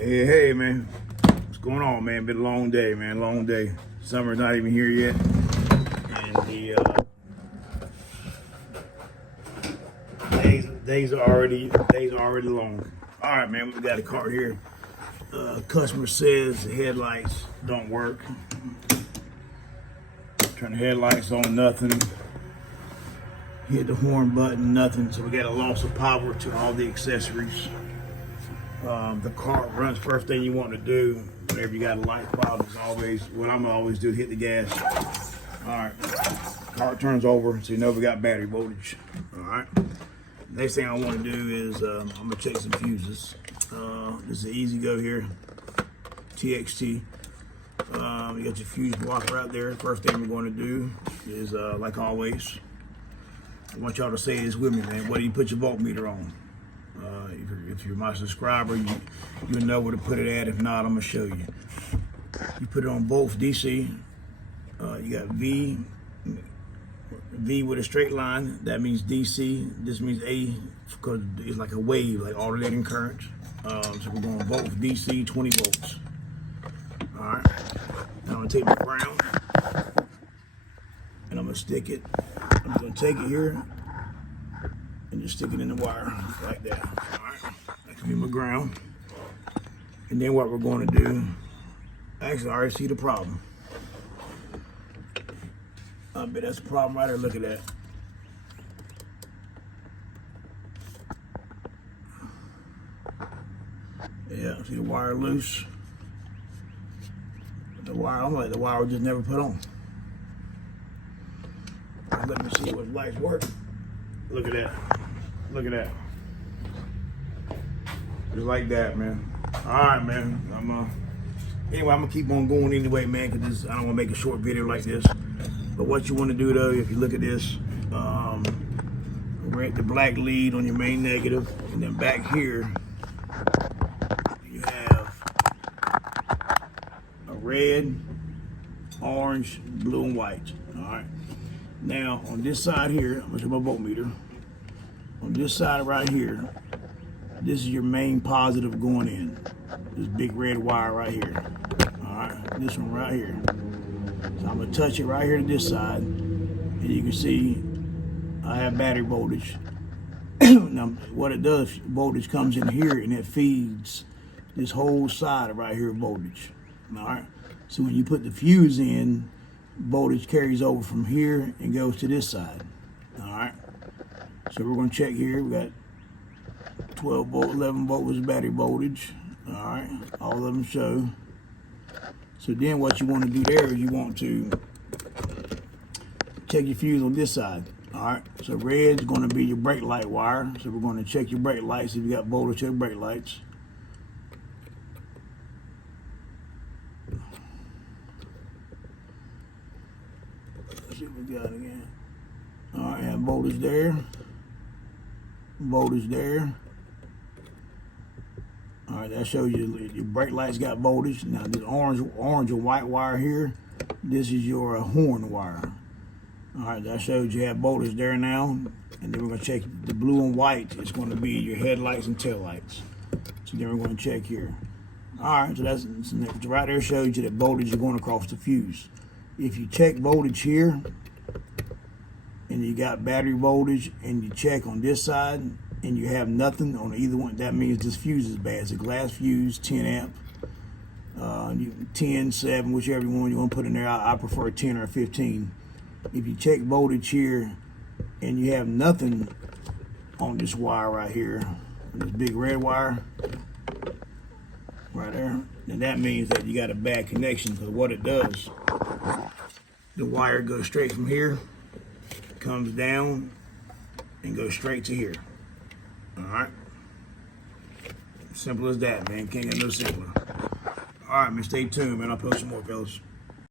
Hey, man. What's going on, man? Been a long day, man. Long day. Summer's not even here yet. And the days are already long. All right, man. We got a car here. Customer says the headlights don't work. Turn the headlights on, nothing. Hit the horn button, nothing. So we got a loss of power to all the accessories. The car runs. First thing you want to do whenever you got a light problem is always, what I'm always do, hit the gas. All right, car turns over, so you know we got battery voltage. All right, next thing I want to do is I'm gonna check some fuses. This is an Ezgo here, TXT. You got your fuse block right there. First thing we're going to do is, like always, I want y'all to say this with me, man. What do you put your voltmeter on? If you're my subscriber, you know where to put it at. If not, I'm gonna show you. You put it on both DC. You got V with a straight line. That means DC. This means A because it's like a wave, like alternating current. So we're going both DC, 20 volts. All right. Now I'm gonna take my ground and I'm gonna stick it. I'm gonna take it here and just stick it in the wire like that. All right, that can be my ground. And then what we're going to do, actually I already see the problem. I bet that's the problem right there. Look at that. Yeah, see the wire loose. The wire, I'm like, the wire was just never put on. Let me see what lights work. Look at that. Look at that. Just like that, man. All right, man. Anyway, I'm gonna keep on going anyway, man, because I don't want to make a short video like this. But what you want to do, though, if you look at this, the black lead on your main negative, and then back here, you have a red, orange, blue, and white. All right. Now, on this side here, I'm gonna show my voltmeter. On this side right here, this is your main positive going in. This big red wire right here. All right, this one right here. So I'm gonna touch it right here to this side, and you can see I have battery voltage. Now, what it does, voltage comes in here and it feeds this whole side right here voltage. All right, so when you put the fuse in, voltage carries over from here and goes to this side. All right. So we're going to check here. We got 12 volt, 11 volt was battery voltage. All right, all of them show. So then what you want to do there is you want to check your fuse on this side. All right, so red's going to be your brake light wire. So we're going to check your brake lights if you got voltage to the brake lights. Let's see what we got again. All right, have voltage there. Voltage there. All right, that shows you your brake lights got voltage. Now this orange and white wire here, this is your horn wire. All right, that shows you have voltage there now. And then we're gonna check the blue and white. It's gonna be your headlights and tail lights. So then we're gonna check here. All right, so that's right there shows you that voltage is going across the fuse. If you check voltage here, and you got battery voltage, and you check on this side, and you have nothing on either one, that means this fuse is bad. It's a glass fuse, 10 amp, 10, 7, whichever one you want to put in there. I prefer 10 or 15. If you check voltage here, and you have nothing on this wire right here, this big red wire, right there, then that means that you got a bad connection, because what it does, the wire goes straight from here, comes down and goes straight to here. All right, simple as that, man. Can't get no simpler. All right, man, stay tuned, man. I'll post some more, fellas.